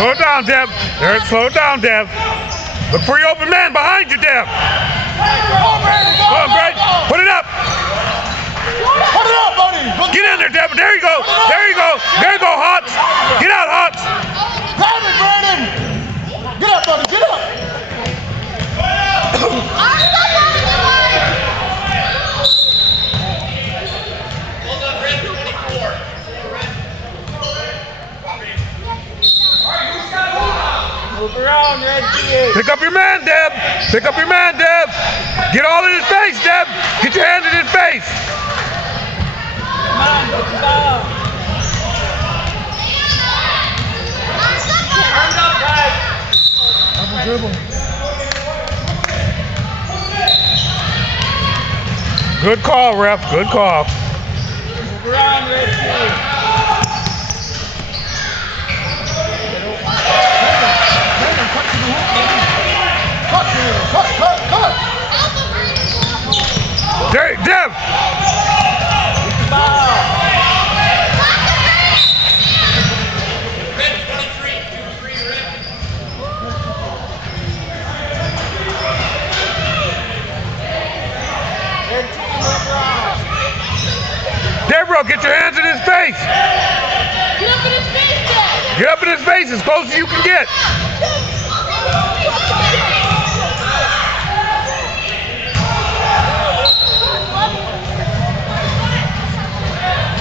Slow it down, Deb. There, slow it down, Deb. Look for your open man behind you, Deb. Come on, Brad. Put it up. Put it up, buddy. Get in there, Deb. There you go. There you go. There you go, Hops. Get out, Hops. Grab it, Brandon. Get up, buddy. Get up. Move around, Red Key. Pick up your man, Deb. Pick up your man, Deb. Get all in his face, Deb. Get your hand in his face. Come on, get the ball. Turn up, guys. Double dribble. Good call, ref. Good call. Move around, Red Key. Cut. There, Deb. Get the ball. Red 23, 2-3, red. Red team, move around. Deborah, get your hands in his face. Get up in his face, Dad! Get up in his face as close as you can get.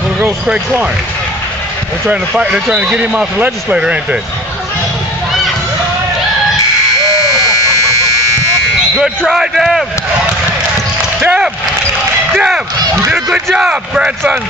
There goes Craig Clark. They're trying to fight. They're trying to get him off the legislator, ain't they? Good try, Deb. Deb. You did a good job, grandson.